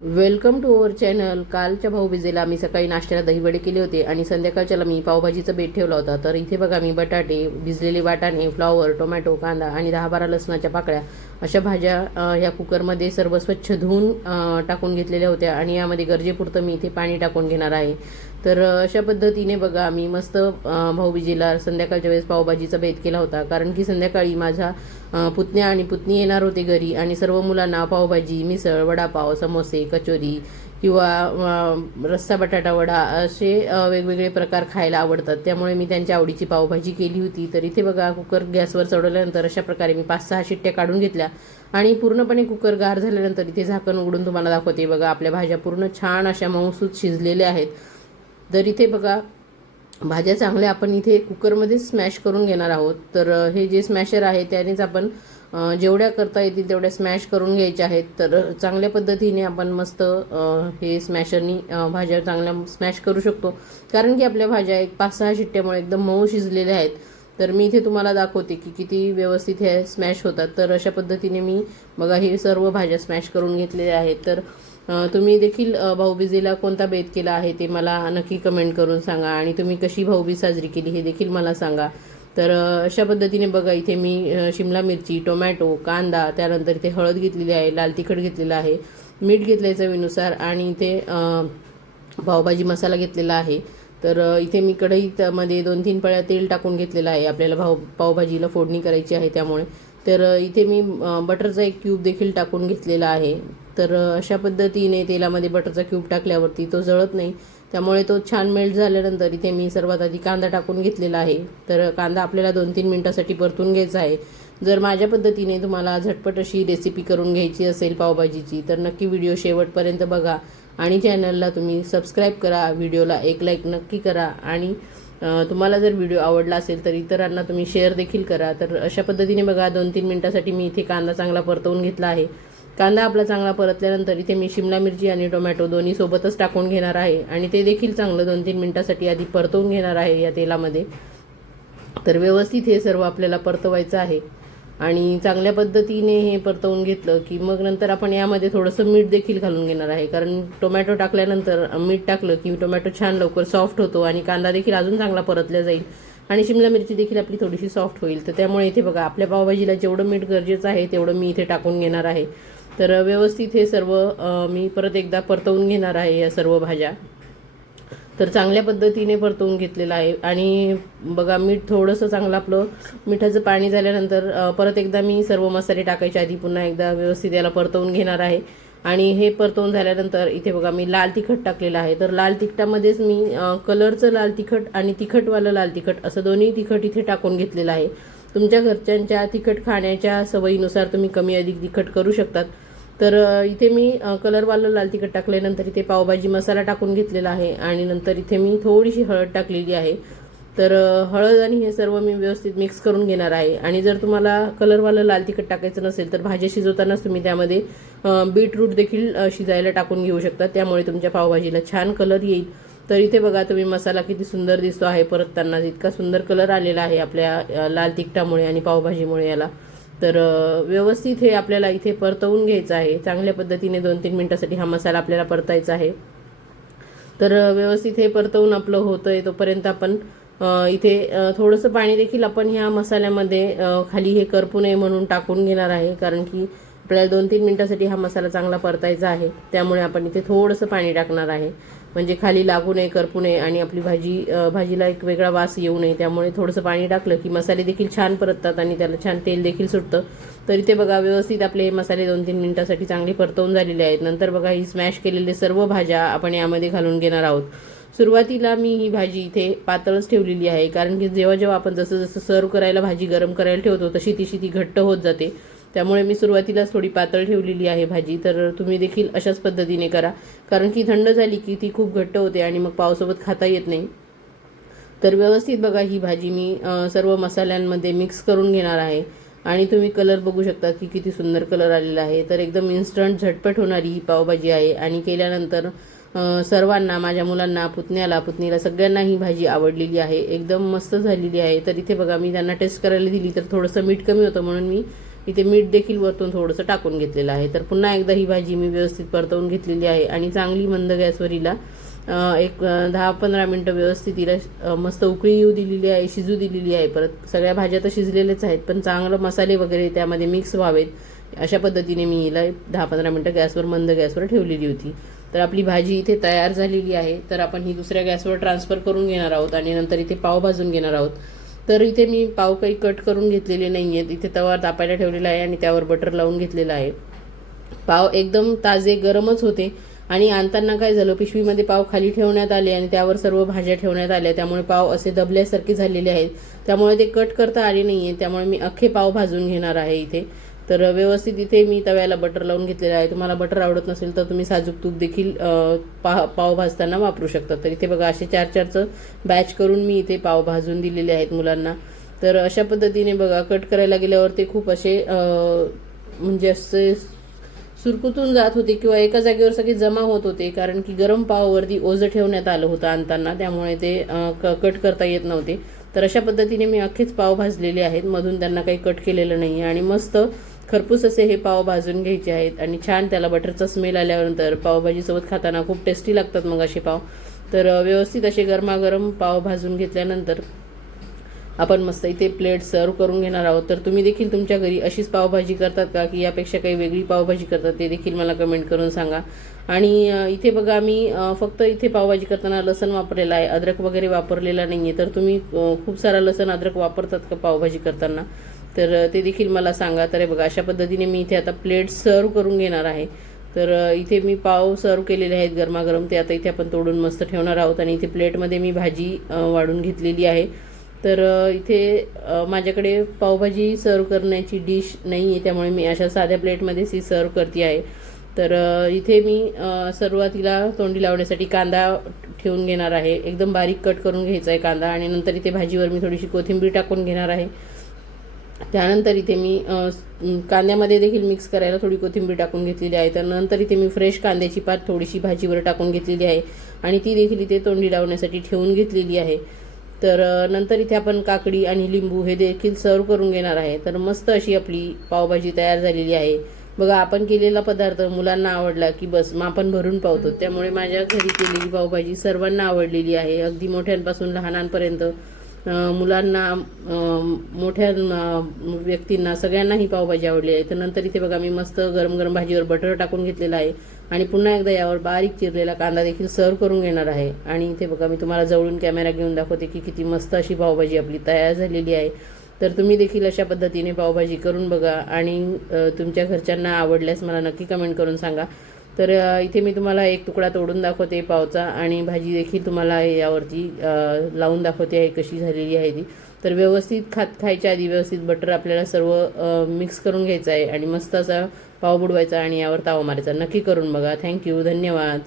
Welcome to our channel. कालच्या भाऊबीजेला आम्ही सकाळी नाश्त्याला दहीवडे केले होते आणि संध्याकाळच्याला मी पावभाजीचं बेट ठेवला होता. तर इथे बघा मी बटाटे भिजलेले वाटाणे फ्लॉवर टोमॅटो कांदा आणि दहा बारा लसणाच्या पाकळ्या अशा भाज्या ह्या कुकरमध्ये सर्व स्वच्छ धुवून टाकून घेतलेल्या होत्या आणि यामध्ये गरजेपुरतं मी इथे पाणी टाकून घेणार आहे. तर अशा पद्धतीने बघा आम्ही मस्त भाऊबीजीला संध्याकाळच्या वेळेस पावभाजीचा भेद केला होता. कारण की संध्याकाळी माझ्या पुतण्या आणि पुतणी येणार होते घरी आणि सर्व मुलांना पावभाजी मिसळ वडापाव समोसे कचोरी किंवा रस्सा बटाटा वडा असे वेगवेगळे प्रकार खायला आवडतात. त्यामुळे मी त्यांच्या आवडीची पावभाजी केली होती. तर इथे बघा कुकर गॅसवर चढवल्यानंतर अशा प्रकारे मी पाच सहा शिट्ट्या काढून घेतल्या आणि पूर्णपणे कुकर गार झाल्यानंतर इथे झाकण उघडून तुम्हाला दाखवते. बघा आपल्या भाज्या पूर्ण छान अशा मऊसूत शिजलेल्या आहेत. तर इथे बघा भाज्या चांगल्या आपण इथे कुकरमध्ये स्मॅश करून घेणार आहोत. तर हे जे स्मॅशर आहे त्यानेच आपण जेवढ्या करता येतील तेवढ्या स्मॅश करून घ्यायच्या आहेत. तर चांगल्या पद्धतीने आपण मस्त हे स्मॅशरनी भाज्या चांगल्या स्मॅश करू शकतो. कारण की आपल्या भाज्या एक पाच सहा शिट्ट्यामुळे एकदम मऊ शिजलेल्या आहेत. तर मी इथे तुम्हाला दाखवते की किती व्यवस्थित हे स्मॅश होतात. तर अशा पद्धतीने मी बघा हे सर्व भाज्या स्मॅश करून घेतलेल्या आहेत. तर तुम्ही देखील भाऊबीजेला कोणता बेत केला आहे ते मला नक्की कमेंट करून सांगा आणि तुम्ही कशी भाऊबीज साजरी केली हे देखील मला सांगा. तर अशा पद्धतीने बघा इथे मी शिमला मिरची टोमॅटो कांदा त्यानंतर इथे हळद घेतलेली आहे लाल तिखट घेतलेलं आहे मीठ घेतलं आहे चवीनुसार आणि इथे पावभाजी मसाला घेतलेला आहे. तर इथे मी कढईमध्ये दोन तीन पळ्या तेल टाकून घेतलेलं आहे. आपल्याला भाव पावभाजीला फोडणी करायची आहे त्यामुळे. तर इथे मी बटरचा एक क्यूब देखील टाकून घेतलेला आहे. तर अशा पद्धतीने तेलामध्ये बटरचा क्यूब टाकल्यावरती तो जळत नाही. त्यामुळे तो छान मेल्ट झाल्यानंतर इथे मी सर्वात आधी कांदा टाकून घेतलेला आहे. तर कांदा आपल्याला दोन तीन मिनटासाठी परतून घ्यायचा आहे. जर माझ्या पद्धतीने तुम्हाला झटपट अशी रेसिपी करून घ्यायची असेल पावभाजीची तर नक्की व्हिडिओ शेवटपर्यंत बघा आणि चॅनलला तुम्ही सबस्क्राईब करा व्हिडिओला एक लाईक नक्की करा आणि तुम्हाला जर व्हिडिओ आवडला असेल तर इतरांना तुम्ही शेअर देखील करा. तर अशा पद्धतीने बघा दोन तीन मिनटासाठी मी इथे कांदा चांगला परतवून घेतला आहे. कांदा आपला चांगला परतल्यानंतर इथे मी शिमला मिरची आणि टोमॅटो दोन्ही सोबतच टाकून घेणार आहे. आणि ते देखील चांगलं दोन तीन मिनटासाठी आधी परतवून घेणार आहे या तेलामध्ये. तर व्यवस्थित हे सर्व आपल्याला परतवायचं आहे. आणि चांगल्या पद्धतीने हे परतवून घेतलं की मग नंतर आपण यामध्ये थोडंसं मीठ देखील घालून घेणार आहे. कारण टोमॅटो टाकल्यानंतर मीठ टाकलं की टोमॅटो छान लवकर सॉफ्ट होतो आणि कांदा देखील अजून चांगला परतला जाईल. आणि शिमला मिरची देखील आपली थोडीशी सॉफ्ट होईल. तर त्यामुळे इथे बघा आपल्या पावभाजीला जेवढं मीठ गरजेचं आहे तेवढं मी इथे टाकून घेणार आहे. तर व्यवस्थित हे सर्व मी परत एकदा परतवून घेणार आहे या सर्व भाज्या. तर चांगल्या पद्धतीने परतवून घेतलेलं आहे. आणि बघा मीठ थोडंसं चांगलं आपलं मिठाचं पाणी झाल्यानंतर परत एकदा मी सर्व मसाले टाकायच्या आधी पुन्हा एकदा व्यवस्थित याला परतवून घेणार आहे. आणि हे परतवून झाल्यानंतर इथे बघा मी लाल तिखट टाकलेलं आहे. तर लाल तिखटामध्येच मी कलरचं लाल तिखट आणि तिखटवालं लाल तिखट असं दोन्ही तिखट इथे टाकून घेतलेलं आहे. तुमच्या घरच्यांच्या तिखट खाण्याच्या सवयीनुसार तुम्ही कमी अधिक तिखट करू शकतात. तर इथे मी कलरवालं लाल तिखट टाकल्यानंतर इथे पावभाजी मसाला टाकून घेतलेला आहे. आणि नंतर इथे मी थोडीशी हळद टाकलेली आहे. तर हळद आणि हे सर्व मी व्यवस्थित मिक्स करून घेणार आहे. आणि जर तुम्हाला कलरवालं लाल तिखट टाकायचं नसेल तर भाज्या शिजवतानाच तुम्ही त्यामध्ये बीटरूट देखील शिजायला टाकून घेऊ शकता. त्यामुळे तुमच्या पावभाजीला छान कलर येईल. तर इथे बघा तुम्ही मसाला किती सुंदर दिसतो आहे. परतताना इतका सुंदर कलर आलेला आहे आपल्या लाल तिखटामुळे आणि पावभाजीमुळे याला. तर व्यवस्थित हे आपल्याला इथे परतवून घ्यायचं आहे. चांगल्या पद्धतीने दोन तीन मिनटासाठी हा मसाला आपल्याला परतायचा आहे. तर व्यवस्थित हे परतवून आपलं होतं आहे तोपर्यंत आपण इथे थोडंसं पाणी देखील आपण ह्या मसाल्यामध्ये खाली हे करपू नये म्हणून टाकून घेणार आहे. कारण की आपल्याला दोन तीन मिनटासाठी हा मसाला चांगला परतायचा आहे. त्यामुळे आपण इथे थोडंसं पाणी टाकणार आहे. म्हणजे खाली लागू नये करपू नये आणि आपली भाजी भाजीला एक वेगळा वास येऊ नये. त्यामुळे थोडंसं पाणी टाकलं की मसाले देखील छान परततात आणि त्याला छान तेल देखील सुटतं. तरी ते बघा व्यवस्थित आपले मसाले दोन तीन मिनिटासाठी चांगले परतवून झालेले आहेत. नंतर बघा ही स्मॅश केलेले सर्व भाज्या आपण यामध्ये घालून घेणार आहोत. सुरुवातीला मी ही भाजी इथे पातळच ठेवलेली आहे. कारण की जेव्हा जेव्हा आपण जसं जसं सर्व करायला भाजी गरम करायला ठेवतो तशी तिशी ती घट्ट होत जाते. त्यामुळे मी सुरुवातीलाच थोडी पातळ ठेवलेली आहे भाजी. तर तुम्ही देखील अशाच पद्धतीने करा. कारण की थंड झाली की ती खूप घट्ट होते आणि मग पावसोबत खाता येत नाही. तर व्यवस्थित बघा ही भाजी मी सर्व मसाल्यांमध्ये मिक्स करून घेणार आहे. आणि तुम्ही कलर बघू शकता की किती सुंदर कलर आलेला आहे. तर एकदम इन्स्टंट झटपट होणारी ही पावभाजी आहे. आणि केल्यानंतर सर्वांना माझ्या मुलांना पुतण्याला पुतणीला सगळ्यांना ही भाजी आवडलेली आहे. एकदम मस्त झालेली आहे. तर इथे बघा मी त्यांना टेस्ट करायला दिली तर थोडंसं मीठ कमी होतं म्हणून मी इथे मीठ देखील वरतून थोडंसं टाकून घेतलेलं आहे. तर पुन्हा एकदा ही भाजी मी व्यवस्थित परतवून घेतलेली आहे आणि चांगली मंद गॅसवर हिला एक दहा पंधरा मिनटं व्यवस्थित तिला मस्त उकळी येऊ दिलेली आहे शिजू दिलेली आहे. परत सगळ्या भाज्या तर शिजलेल्याच आहेत पण चांगलं मसाले वगैरे त्यामध्ये मिक्स व्हावेत. अशा पद्धतीने मी हिला दहा पंधरा मिनटं गॅसवर मंद गॅसवर ठेवलेली होती. तर आपली भाजी इथे तयार झालेली आहे. तर आपण ही दुसऱ्या गॅसवर ट्रान्सफर करून घेणार आहोत आणि नंतर इथे पाव भाजून घेणार आहोत. तर इथे मी पाव काही कट करून घेतलेले नाही आहेत इथे तवा तापायला ठेवलेला आहे आणि त्यावर बटर लावून घेतलेलं आहे. पाव एकदम ताजे गरमच होते आणि आणताना काय झालं पिशवीमध्ये पाव खाली ठेवण्यात आले आणि त्यावर सर्व भाज्या ठेवण्यात आल्या. त्यामुळे पाव असे दबल्यासारखे झालेले आहेत. त्यामुळे ते कट करता आले नाही आहे त्यामुळे मी अख्खे पाव भाजून घेणार आहे इथे. तर व्यवस्थित इथे मी तव्याला बटर लावून घेतलेलं आहे. तुम्हाला बटर आवडत नसेल तर तुम्ही साजूक तूप देखील पा पाव भाजताना वापरू शकता. तर इथे बघा असे चार चारचं बॅच करून मी इथे पाव भाजून दिलेले आहेत मुलांना. तर अशा पद्धतीने बघा कट करायला गेल्यावर ते खूप असे म्हणजे असे सुरकुतून जात होते किंवा एका जागेवर सगळे जमा होत होते. कारण की गरम पावावरती ओझं ठेवण्यात आलं होतं आणताना त्यामुळे ते क- कट करता येत नव्हते. तर अशा पद्धतीने मी अख्खेच पाव भाजलेले आहेत. मधून त्यांना काही कट केलेलं नाही आणि मस्त खरपूस असे हे पाव भाजून घ्यायचे आहेत आणि छान त्याला बटरचा स्मेल आल्यानंतर पावभाजीसोबत खाताना खूप टेस्टी लागतात मग असे पाव. तर व्यवस्थित असे गरमागरम पाव भाजून घेतल्यानंतर आपण मस्त इथे प्लेट सर्व करून घेणार आहोत. तर तुम्ही देखील तुमच्या घरी अशीच पावभाजी करतात का? की यापेक्षा काही वेगळी पावभाजी करतात ते देखील मला कमेंट करून सांगा. आणि इथे बघा मी फक्त इथे पावभाजी करताना लसण वापरलेला आहे. अद्रक वगैरे वापरलेला नाही आहे तर तुम्ही खूप सारा लसण अद्रक वापरतात का पावभाजी करताना? तर ते देखील मला सांगा. तर बघा अशा पद्धतीने मी इथे आता प्लेट सर्व करून घेणार आहे. तर इथे मी पाव सर्व केलेले आहेत गरमागरम. ते आता इथे आपण तोडून मस्त ठेवणार आहोत आणि इथे प्लेटमध्ये मी भाजी वाढून घेतलेली आहे. तर इथे माझ्याकडे पावभाजी सर्व करण्याची डिश नाही आहे त्यामुळे मी अशा साध्या प्लेटमध्येच ही सर्व करते आहे. तर इथे मी सुरुवातीला तोंडी लावण्यासाठी कांदा ठेवून घेणार आहे. एकदम बारीक कट करून घ्यायचा आहे कांदा आणि नंतर इथे भाजीवर मी थोडीशी कोथिंबीर टाकून घेणार आहे. त्यानंतर इथे मी कांद्यामध्ये देखील मिक्स करायला थोडी कोथिंबीर टाकून घेतलेली आहे. तर नंतर इथे मी फ्रेश कांद्याची पात थोडीशी भाजीवर टाकून घेतलेली आहे. आणि ती देखील इथे तोंडी लावण्यासाठी ठेवून घेतलेली आहे. तर नंतर इथे आपण काकडी आणि लिंबू हे देखील सर्व करून घेणार आहे. तर मस्त अशी आपली पावभाजी तयार झालेली आहे. बघा आपण केलेला पदार्थ मुलांना आवडला की बस मापन भरून पावतो. त्यामुळे माझ्या घरी केलेली पावभाजी सर्वांना आवडलेली आहे. अगदी मोठ्यांपासून लहानांपर्यंत मुलांना मोठ्या व्यक्तींना सगळ्यांना ही पावभाजी आवडली आहे. तर नंतर इथे बघा मी मस्त गरम गरम भाजीवर बटर टाकून घेतलेलं आहे. आणि पुन्हा एकदा यावर बारीक चिरलेला कांदा देखील सर्व करून घेणार आहे. आणि इथे बघा मी तुम्हाला जवळून कॅमेरा घेऊन दाखवते की किती मस्त अशी पावभाजी आपली तयार झालेली आहे. तर तुम्ही देखील अशा पद्धतीने पावभाजी करून बघा. आणि तुमच्या घरच्यांना आवडल्यास मला नक्की कमेंट करून सांगा. तर इथे मी तुम्हाला एक तुकडा तोडून दाखवते पावचा आणि भाजी देखील तुम्हाला यावरती लावून दाखवते आहे कशी झालेली आहे ती. तर व्यवस्थित खात खायच्या आधी व्यवस्थित बटर आपल्याला सर्व मिक्स करून घ्यायचं आहे आणि मस्त असा पाव बुडवायचा आणि यावर ताव मारायचा. नक्की करून बघा. थँक्यू धन्यवाद.